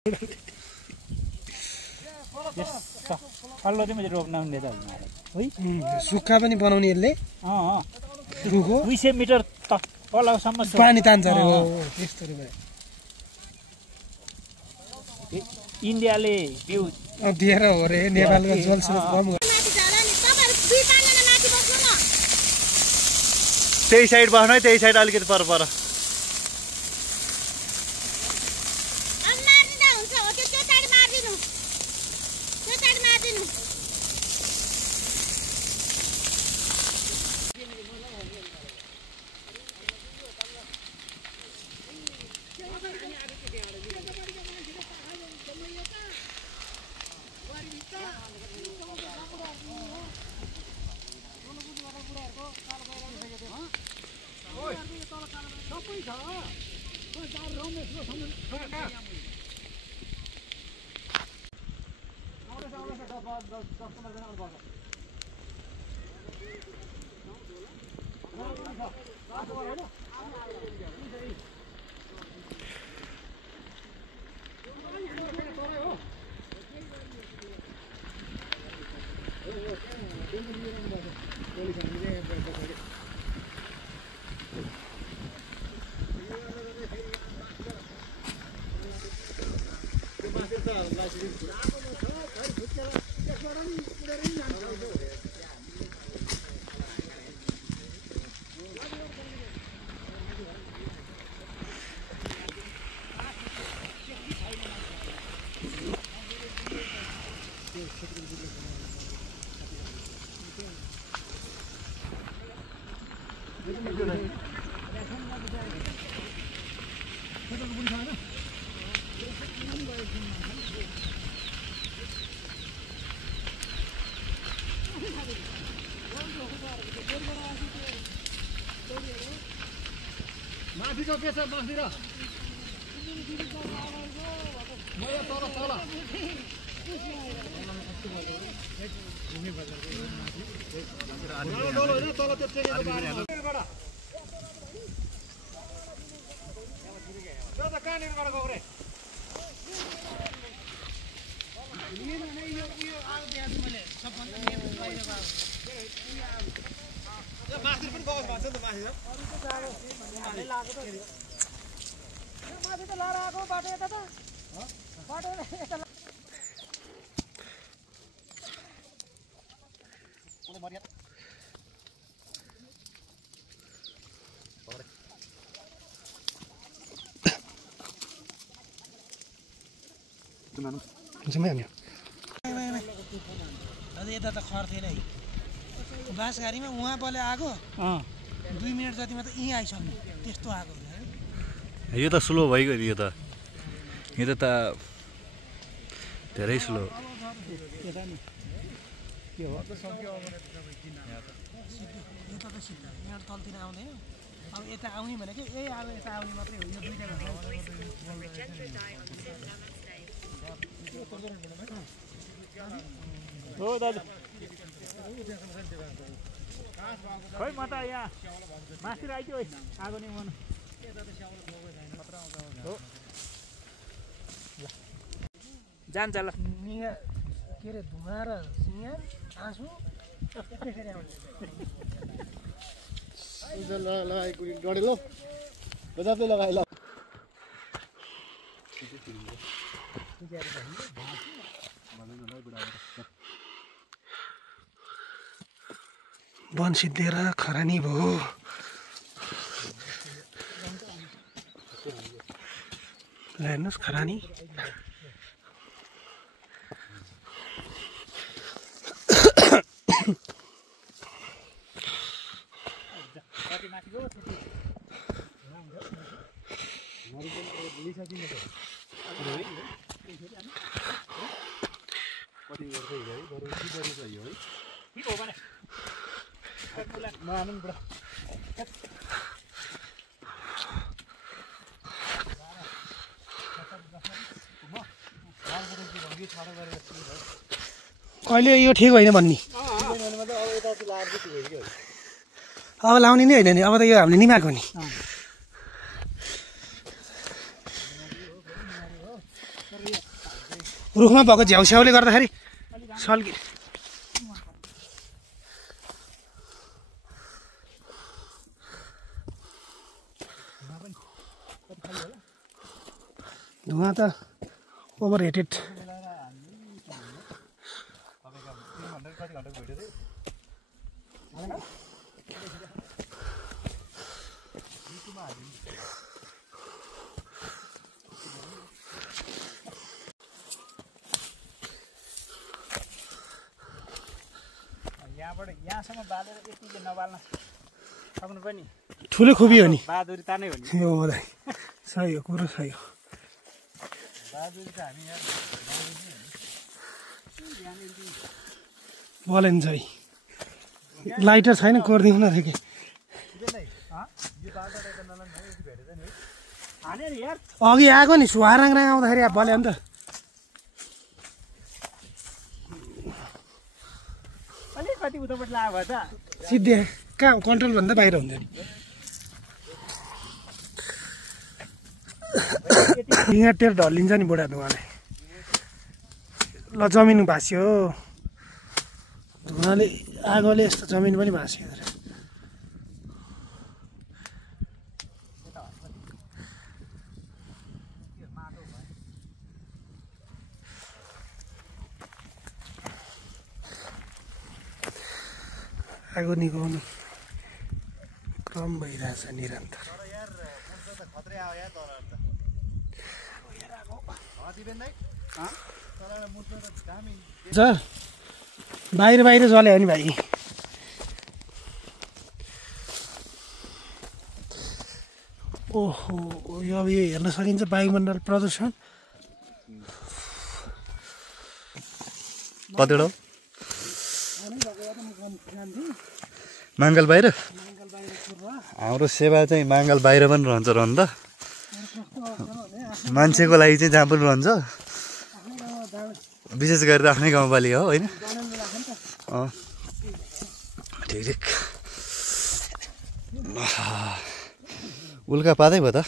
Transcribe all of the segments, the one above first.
कल्लो चाहिँ मैले रोप्नाउने त है सुक्खा पनि बनाउने यसले रुखो 200 मिटर तलसम्म पानी तान्छ रे हो यस्तो रे भाइ इन्डियाले बिउ दिएर हो रे नेपालको जलस्रोत कम त्यही साइड बस्नु है त्यही साइड अलिकति पर पर माथिको के छ माथि र मलाई तल तल डोलो हैन तल त्यो टेकेको बारेबाट त्यो त कानेरबाट गएको रे माथि पनि गएको भन्छ नि त माथि माथि त लाएर आएको बाटो यता त बाटो यता यता त खर्थेन है बाँसघारीमा उहाँ बले आएको 2 मिनट जतिमा त यहीँ आइसक्नु त्यस्तो आएको यो त स्लो भइगयो यो त धेरै स्लो के हो त सक्यो अब यता त सिधा यहाँ तलतिर आउँदैन अब यता आउने भनेको यही अब यता आउने मात्रै हो यो दुईटा हो दाजु खै म त यहाँ माथि आइदियो आगो नि मन जान्छ ल के अरे धुवा र सिँगा आँसु डढे लो जति लगाए ल वन सिद्धिएर खरानी भयो ल हेर्नुहोस् खरानी कहिले यो ठिक होइन भन्ने अब लाउने नै होइन नि अब त यो हामीले निमाएको नि रुखमा भएको झ्याउस्याउले गर्दाखेरि सल्की धुवा त ओभर हेटेड यहाँसम्म बालेर यतिले नबाल्न सक्नु पनि ठुलो खुबी हो नि बहादुरी तानै हो नि यो दाइ सही हो कुरो सही हो बहादुरी त हामी यहाँ बोलेन सही लाइटर छैन कोरिदिउँ न थियो कि अघि आएको नि सुहाराङ आउँदाखेरि अब बोल्यो नि त अलिकति उतापट्टि लाग्यो भए त सिद्धे कहाँ कन्ट्रोल भन्दा बाहिर हुन्छ नि यहाँ टेर ढल्लिन्छ नि बुढा धुवाले ल जमिन भाँस्यो धुवाले आगोले यस्तो जमिन पनि भाँस्यो आगो निकाउनु क्रम भइरहेछ निरन्तर बाहिर बाहिर जल्यो नि भाइ ओहो यो अब यो हेर्न सकिन्छ वायुमण्डल प्रदूषण कतिवटा माङ्गल बाहिर हाम्रो सेवा चाहिँ माङ्गल बाहिर पनि रहन्छ रहन त मान्छेको लागि चाहिँ जहाँ पनि रहन्छ विशेष गरेर आफ्नै गाउँपालिका हो होइन ठिक ठिक उल्का पादै भयो त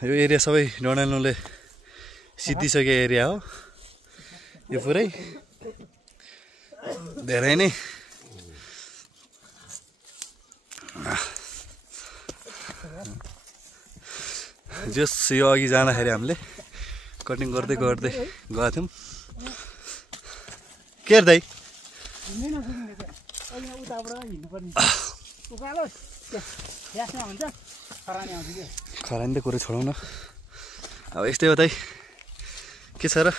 यो एरिया सबै डडेलनुले सिद्धिसकेको एरिया हो यो पुरै धेरै नै जस यो अघि जाँदाखेरि हामीले कटिङ गर्दै गर्दै गएको थियौँ के दाइ खरानी त कुरो छोडौँ न अब यस्तै हो दाइ के छ र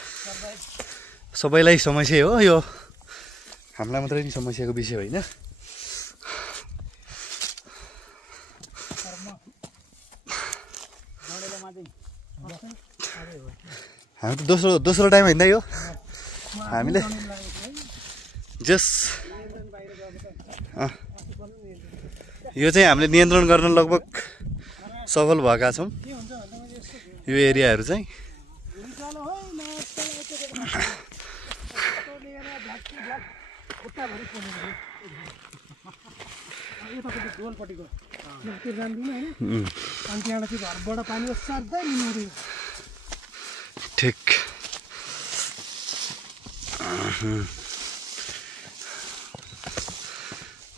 सबैलाई समस्या हो यो हामीलाई मात्रै नि समस्याको विषय होइन हामी त दोस्रो टाइम होइन यो हामीले जस यो चाहिँ हामीले नियन्त्रण गर्न लगभग सफल भएका छौँ यो एरियाहरू चाहिँ ठिक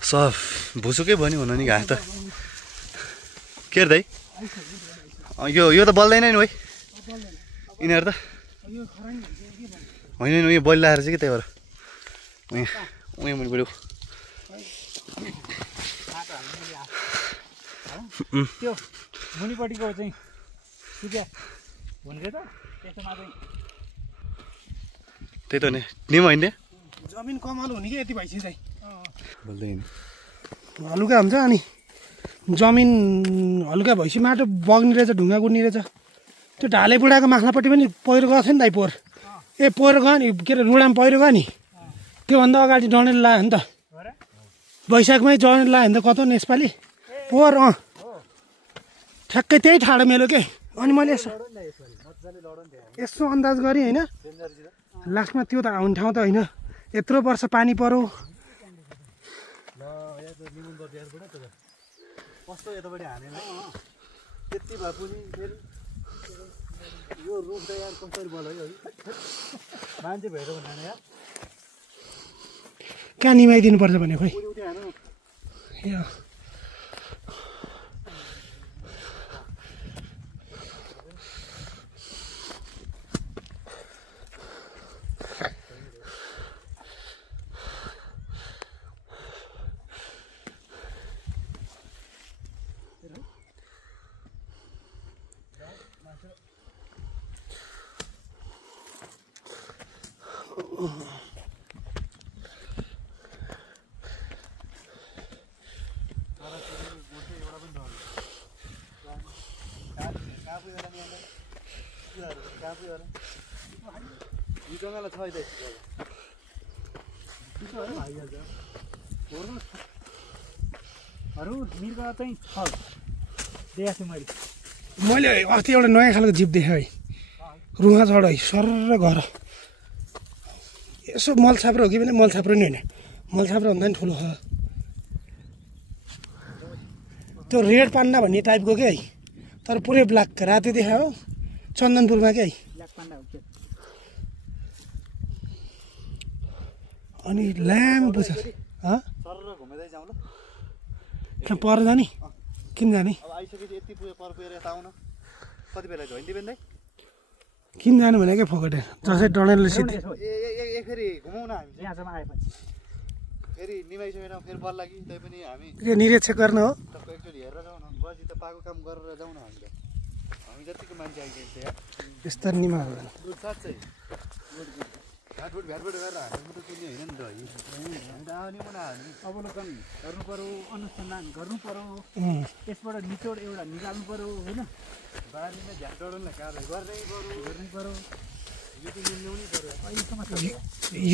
सफ भुसुकै भयो नि हुन नि घाँस त के अरे दाइ यो त बल्दैन नि है यिनीहरू त होइन नि उयो बलिरहेको रहेछ कि त्यही भएर उयो मुनिपट्टि त्यो मुनिपट्टिको चाहिँ हुन्छ त त्यसमा चाहिँ त्यही त नि निम होइन जमिन कमाल हुने कि यति भइसक्यो चाहिँ बोल्दैन हलुका हुन्छ अनि जमिन हलुका भइसक्यो माटो बग्ने रहेछ ढुङ्गा गुड्ने रहेछ त्यो ढाले बुढाको माथापट्टि पनि पहिरो गएको थियो नि त पोहोर पहिरो गयो नि के अरे रुडामा पहिरो गयो नि त्योभन्दा अगाडि डनेल लाग्यो नि त वैशाखमै डनेल लाग्यो नि त कतो नि यसपालि पोहोर ठ्याक्कै त्यही ठाडो मेरो के अनि मैले यसो अन्दाज गरेँ होइन लास्टमा त्यो त आउने ठाउँ त होइन यत्रो वर्ष पानी पर्यो कस्तो यतापट्टि हानेर त्यति भए पनि फेरि यो रुख त यार कसरी बल है मान्छे भेट्यो भने यार कहाँ निमाइदिनु पर्छ भने खोइ उठि हानु यो जङ्गल छ मिर्ग चाहिँ छ देखाएको छु मैले अस्ति एउटा नयाँ खालको जीव देखेँ है रुहा चढ है सर घर यसो मलछाप्रो हो कि पनि मलछाप्रो नि होइन मलछाप्रो भन्दा नि ठुलो हो त्यो रेड पान्डा भन्ने टाइपको के है तर पुरै ब्ल्याक राति देखा हो चन्दनपुरमा के है ब्ल्याक पान्डा हो के अनि लामो पुछ सर घुमेदै जाउँ ल कहाँ पर जाने किन जाने अब आइसकेपछि यति पुगेर पर पुगेर यता आउन कति बेला झैँ दिपेन दाइ किन जानु भनेकै फोकटे जसै डडेलले सिधै ए फेरि घुमाउन हामी यहाँसम्म आएपछि फेरि निभाइसकेर फेरि बल लागि तैपनि हामी के निरीक्षण गर्न हो तपाईँ एकचोटि हेरेर जाउँ न बसी त पाएको काम गरेर जाउँ न हामी जतिको मान्छे आइदिन्छ यार यस्ता निमा साँच्चै भ्याटभुट गरेर हामी त कुनै होइन नि त हामी त आउने पनि हाल्ने अवलोकन गर्नु पर्यो अनुसन्धान गर्नु पर्यो त्यसबाट निचोड एउटा निकाल्नु पर्यो होइन बारीमा झ्याट डढाउनलाई कारवाही गर्नै पर्यो यो त मिल्नु पर्यो अहिलेसम्म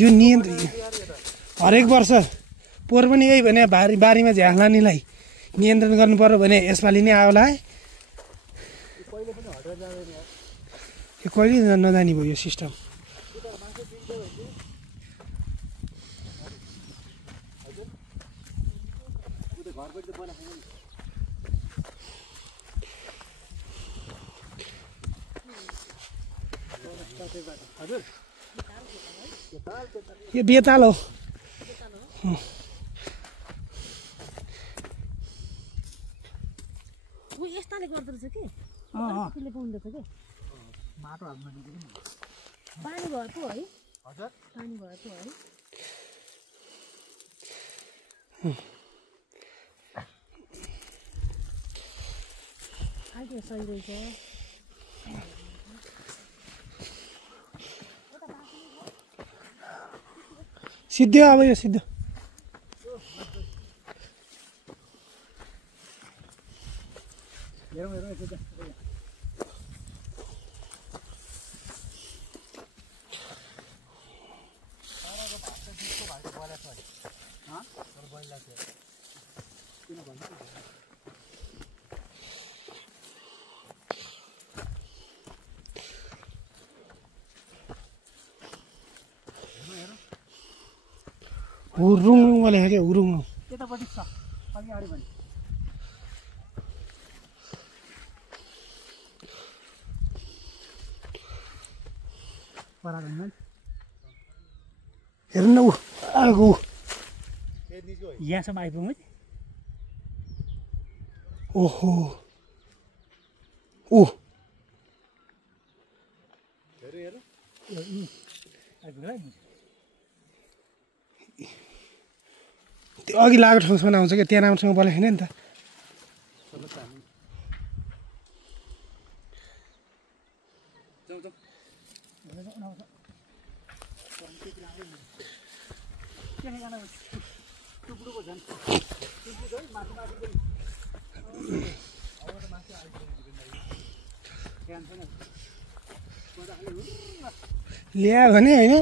यो हरेक वर्ष पोहोर पनि यही भने बारीमा झ्याल लानेलाई नियन्त्रण गर्नु पर्यो भने यसपालि नै आउला है कहिले पनि हटेर जाँदैन यार यो कहिले नजानी भयो यो सिस्टम घरपट्टि बना खाने हजुर यो बेताल हो यस्ताले गर्दो रहेछ कि त्यसले पाउँदो रहेछ कि माटो हाल्नु पानी भएको है हजुर पानी भएको है अहिले सही रहेछ सिद्धो अब यो सिद्धो हेरौँ हेरौँ एकचोटि हुरुङ लेखेको क्या हुरुङ यतापट्टि छ अलि अगाडि भने हेर्नु न ऊ आएको यहाँसम्म आइपुग्नु ओहो ऊ आइपुग्यो है त्यो अघि लागेको ठाउँसम्म आउँछ क्या त्यहाँ राम्रोसँग बोलेको छैन नि त ल्यायो भने होइन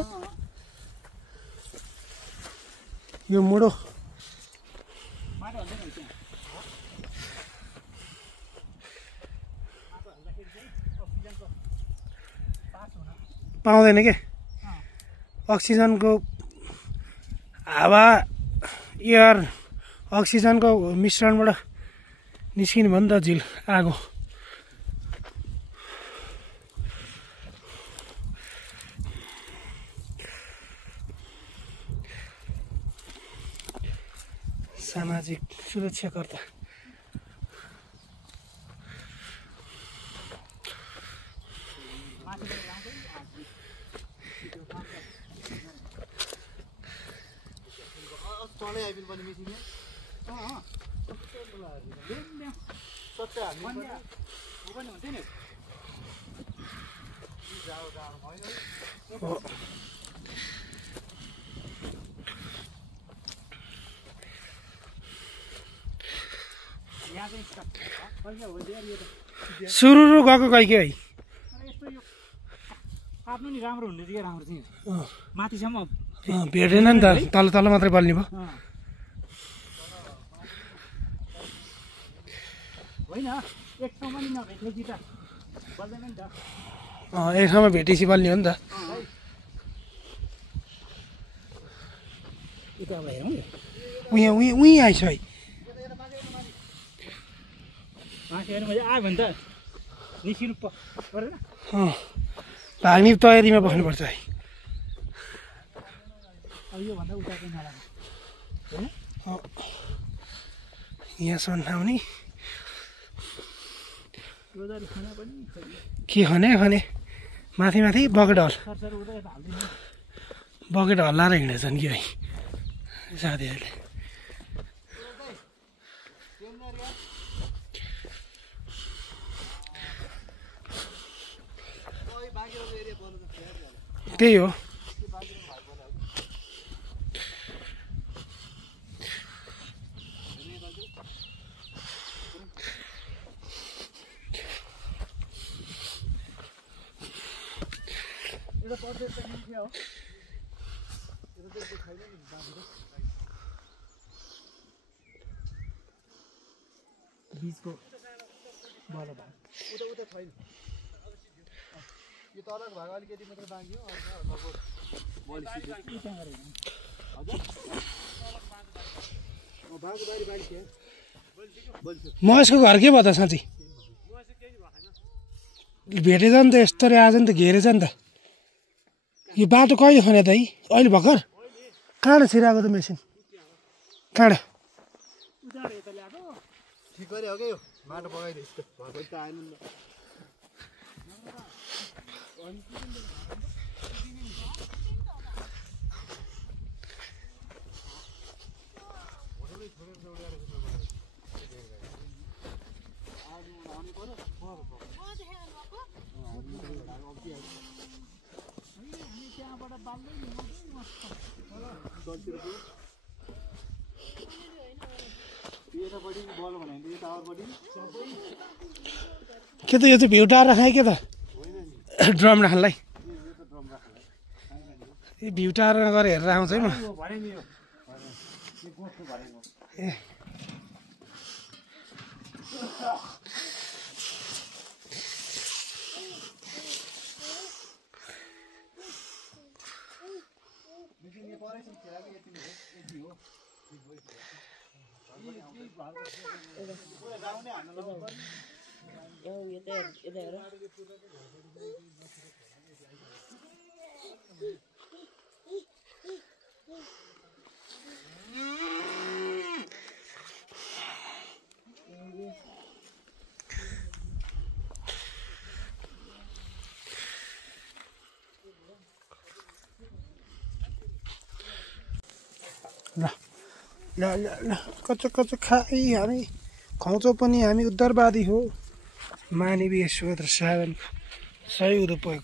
यो मुडो पाउँदैन के अक्सिजनको हावा एयर अक्सिजनको मिश्रणबाट निस्किने भयो नि त झिल आगो सामाजिक सुरक्षाकर्ता सुरु गएको गइ के है आफ्नो नि राम्रो हुने थियो राम्रो थियो माथिसम्म भेटेन नि त तल तल मात्रै बल्ने भयो होइन एक ठाउँमा नि नभेटेपछि त बल्दैन नि त एक ठाउँमा भेटेपछि बल्ने हो नि त उताबाट हेरौँ उहीँ आइस है माथि हेर्नु मैले आयो भने त निस्किनु परेन भाग्ने तयारीमा बस्नुपर्छ है अब योभन्दा उता चाहिँ नलाग्नु होइन यहाँसम्म आउने रोजारी खाना पनि के खने माथि माथि बकेट हल सरसर उता यता हाल्दैन बकेट हल्लाएर हिँडेछन् कि है साथीहरूले त्यही हो बीचको बल भाग उता छैन यो तलको भाग अलिकति मात्र बाँकी हो महेशको घर के भयो त साँच्ची भेटेछ नि त यस्तो आज नि त घेरेछ नि त यो बाटो कहिले खने त है अहिले भर्खर कहाँबाट छिराएको त मेसिन कहाँबाट ठिक गरे हो क्या यो माटो पकाइदियो यस्तो भएको त आएन नि के त यो चाहिँ भ्यू टावर राखाएँ के त ड्रम राख्नलाई ए भ्यू टावरमा गएर हेरेर आउँछ है म ए ल ल ल कच्चो कच्चो खाइ हामी खुवाउँछौँ पनि हामी उद्धारवादी हो मानवीय स्रोत र साधन सही उपयोग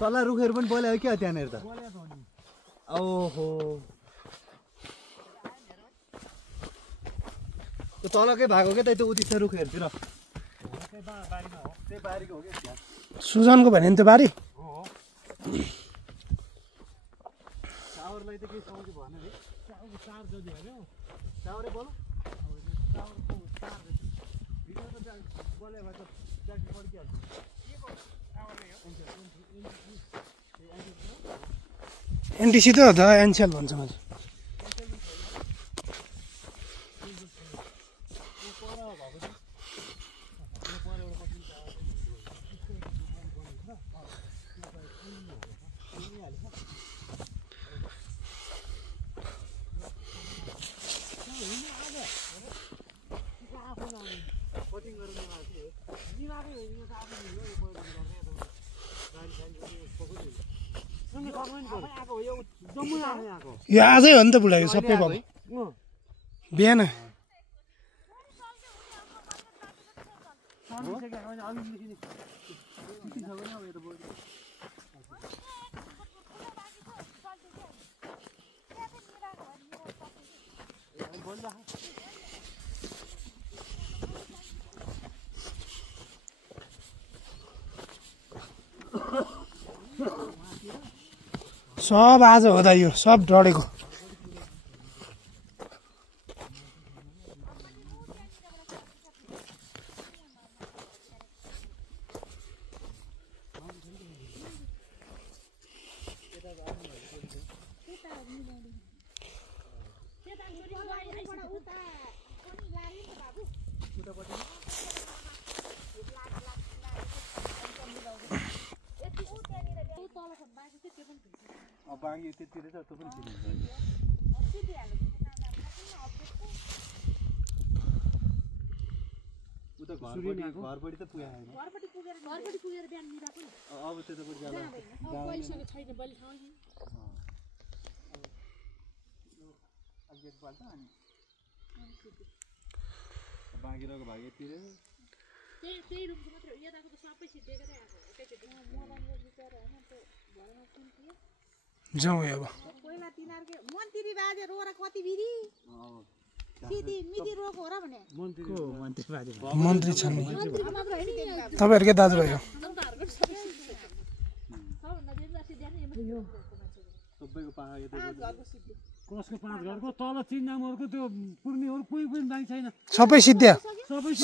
तल रुखहरू पनि बोल्यो क्या त्यहाँनिर त ओहो त्यो तलकै भएको क्या त्यो उति छ रुखहरूतिर त्यही बारीको हो क्या सुजनको भन्यो नि त्यो बारी टावरलाई त केही समस्या भएन है चार जति होइन टावरै बोल बोल्यो भने त ज्याकेट पड्किहाल्छ एनटिसी त हो त एनसेल भन्छ मैले यो आजै हो नि त बुढा यो सबै भयो बिहान सब आज हो त यो सब डढेको बाँकी त्यतिर त त्यो पनि किनिन्छ उता घरपट्टि त पुगेन घरपट्टि पुगेर बिहान मिराको अब त्यतापट्टि जाँदा पैसँग छैन बलि ठाउँ बाँकी रहेको भाग यतिर त्यही रुम मात्र यताको त सबै सिद्धेकै आएको एकैचोटि मोबाइलको बिचरा हैन त्यो घरमा कुन थियो जाउँ अब पहिला तिनीहरुको मन्त्री बाजे रोएर कति बिरी सिधी मिदी रोको हो र भने मन्त्री छन् नि मन्त्रीको मात्र हैन तपाईहरुकै दाजुभाइ हो जनताहरुको सबै सबभन्दा डेन्जर सिद्धि हैन यो सबैको पाहा यता कसको 5 घरको तल 3 नामहरुको त्यो पूर्णीहरु कोही पनि दाइ छैन सबै सिद्ध्या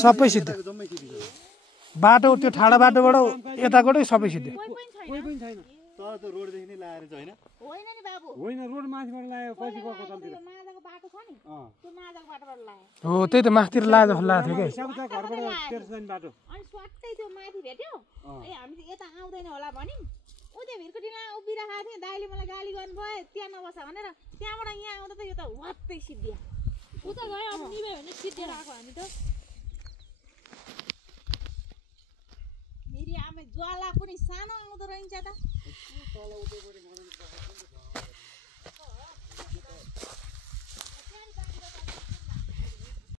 सबै सिद्ध्या जम्मै सिधी छ बाटो त्यो ठाडा बाटोबाट यताकोटै सबै सिद्ध्या कोही पनि छैन तर त्यो रोडदेखि नै लाएर चाहिँ होइन नि बाबु होइन रोड माथिबाट ल्यायो पछि गएको तलतिर माजाको बाटो छ नि त्यो माजाको बाटोबाट लायो हो त्यही त माथितिर लाज लाग्थ्यो के सबैको घरबाट तेर्स जाने बाटो अनि स्वाट्टै त्यो माथि भेट्यो ए हामी यता आउँदैन होला भनिन् उ त्यो भिरको डिला उभिरहेको थिएँ दाइले मलाई गाली गर्नुभयो त्यहाँ नबस भनेर त्यहाँबाट यहाँ आउँदा त यो त वात्तै सिद्धिया उता गयो अब निभ्यो भने सिद्धिएर आएको हामी त फेरि आमे ज्वाला पनि सानो आउँदो रहेछ त